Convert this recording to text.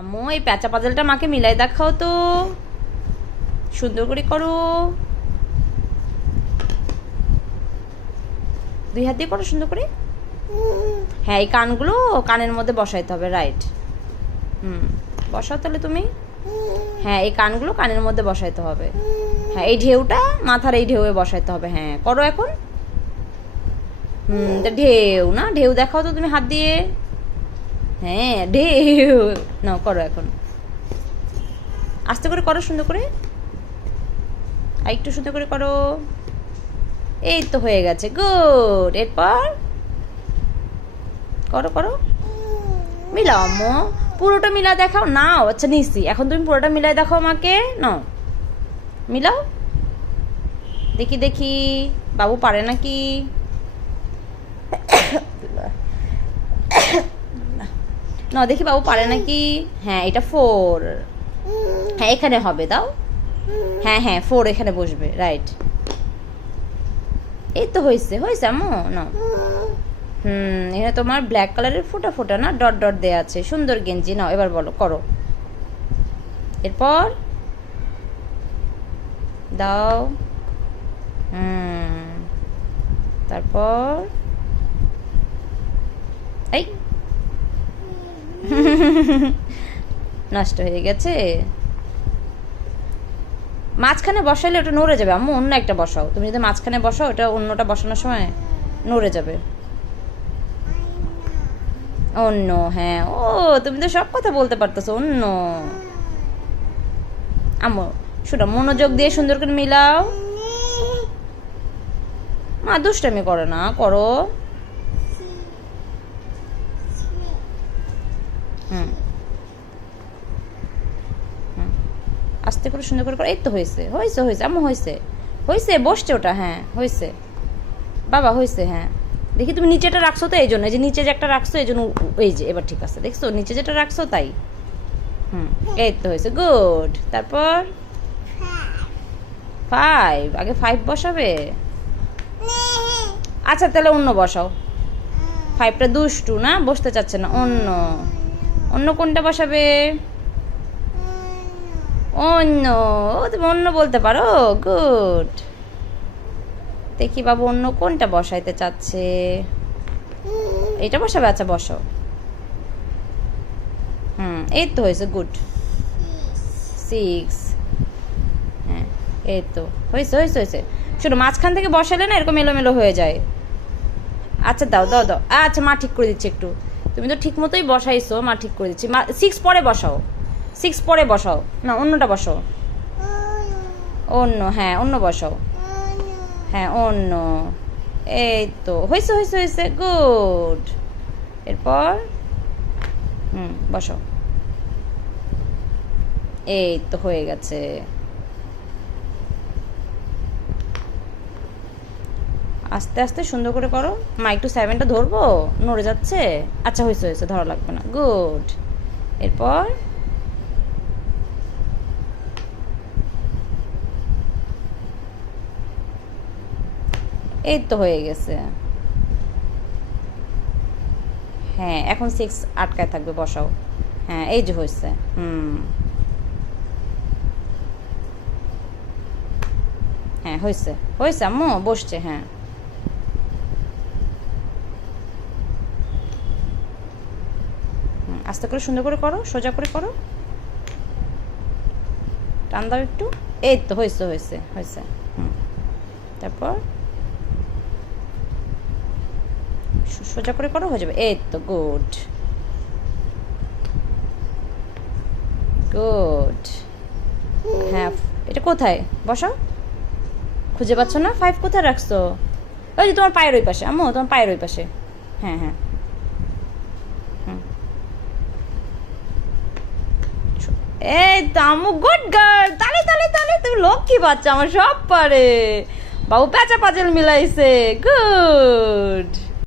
আম্মু এই প্যাঁচা পাজলটা মাকে মিলাই দেখাও তো, সুন্দর করে করো, 2 হাত দিয়ে করো সুন্দর করে। হ্যাঁ এই কানগুলো কানের মধ্যে বসাইতে হবে, রাইট। বসাও তাহলে তুমি। হ্যাঁ এই কানগুলো কানের মধ্যে বসাইতে হবে। হ্যাঁ এই ঢেউটা মাথার এই ঢেউয়ে বসাইতে হবে। হ্যাঁ করো এখন। ঢেউ না, ঢেউ দেখাও তো তুমি হাত দিয়ে। হ্যাঁ ঢেউ নাও, করো এখন, আস্তে করে করো, সুন্দর করে, আর একটু সুন্দর করে করো। এই তো হয়ে গেছে, গুড। এরপর করো করো, মিলাও আম্মু, পুরোটা মিলা দেখাও। নাও আচ্ছা নিচ্ছি, এখন তুমি পুরোটা মিলাই দেখাও আমাকে, নাও মিলাও, দেখি দেখি বাবু পারে নাকি। না দেখি বাবু পারে নাকি। হ্যাঁ এটা 4, হ্যাঁ এখানে হবে, দাও। হ্যাঁ হ্যাঁ 4 এখানে বসবে, রাইট। এই তো হয়েছে হয়েছে আম্মু, নাও। এখানে তোমার ব্ল্যাক কালারের ফোটা ফোটা না, ডট ডট দেয়া আছে, সুন্দর গেঞ্জি। নাও এবার বলো, করো। এরপর দাও। তারপর এই নষ্ট হয়ে গেছে। মাঝখানে বসাইলে ওটা নড়ে যাবে আম্মু, অন্য একটা বসাও। তুমি যদি মাঝখানে বসাও, ওটা অন্যটা বসানোর সময় নড়ে যাবে। অন্য, হ্যাঁ ও তুমি তো সব কথা বলতে পারতেছো, অন্য। আম্মু শোনো, মনোযোগ দিয়ে সুন্দর করে মিলাও। মা দুষ্টামি করো না, করো। আস্তে করে সুন্দর করে করো। এই তো হয়েছে হয়েছে হয়েছে আম্মু, হয়েছে হয়েছে, বসছে ওটা। হ্যাঁ হয়েছে বাবা, হয়েছে। হ্যাঁ দেখি তুমি নিচেটা রাখছো তো, এই জন্য, এই যে নিচে যে একটা রাখছো এই জন্য, এই যে এবার ঠিক আছে, দেখছো নিচে যেটা রাখছো তাই। এই তো হয়েছে, গুড। তারপর 5, আগে 5 বসাবে। আচ্ছা তাহলে অন্য বসাও। 5টা দুষ্টু না, বসতে চাচ্ছে না, অন্য। অন্য কোনটা বসাবে? অন্য, ও তুমি অন্য বলতে পারো, গুড। দেখি বাবু অন্য কোনটা বসাইতে চাচ্ছে। এটা বসাবে, আচ্ছা বসাও। এই তো হয়েছে, গুড। 6, হ্যাঁ এই তো হয়েছে হয়েছে হয়েছে। শোনো মাঝখান থেকে বসালে না এরকম এলোমেলো হয়ে যায়। আচ্ছা দাও দাও দাও, আচ্ছা মা ঠিক করে দিচ্ছি একটু। তুমি তো ঠিক মতোই বসাইছো, মা ঠিক করে দিচ্ছি। মা 6 পরে বসাও, 6 পরে বসাও। না অন্যটা বসাও, অন্য, হ্যাঁ অন্য বসাও। হ্যাঁ অন্য, এই তো হয়েছে হয়েছে হয়েছে, গুড। এরপর বসাও। এই তো হয়ে গেছে। আস্তে আস্তে সুন্দর করে করো। মা একটু 7টা ধরবো, নড়ে যাচ্ছে। আচ্ছা হয়েছে হয়েছে, ধরা লাগবে না, গুড। এরপর এই তো হয়ে গেছে। হ্যাঁ এখন 6 আটকায় থাকবে, বসাও। হ্যাঁ এই যে হয়েছে। হ্যাঁ হয়েছে হয়েছে আম্মু, বসছে। হ্যাঁ আস্তে করে সুন্দর করে করো, সোজা করে করো, টান দাও একটু। এই তো হয়েছে হয়েছে হয়েছে। তারপর সোজা করে করো, হয়ে যাবে। এই তো গুড গুড। হ্যাঁ এটা কোথায় বসাও, খুঁজে পাচ্ছ না? 5 কোথায় রাখছো? ওই যে তোমার পায়ের ওই পাশে আম্মু, তোমার পায়ের ওই পাশে। হ্যাঁ হ্যাঁ এই তো আম্মু, গুড গার্ল। তালে তালে তালে, তুমি লক্ষ্মী বাচ্চা, আমার সব পারে। বাবু প্যাঁচা পাজল মিলাইছে, গুড।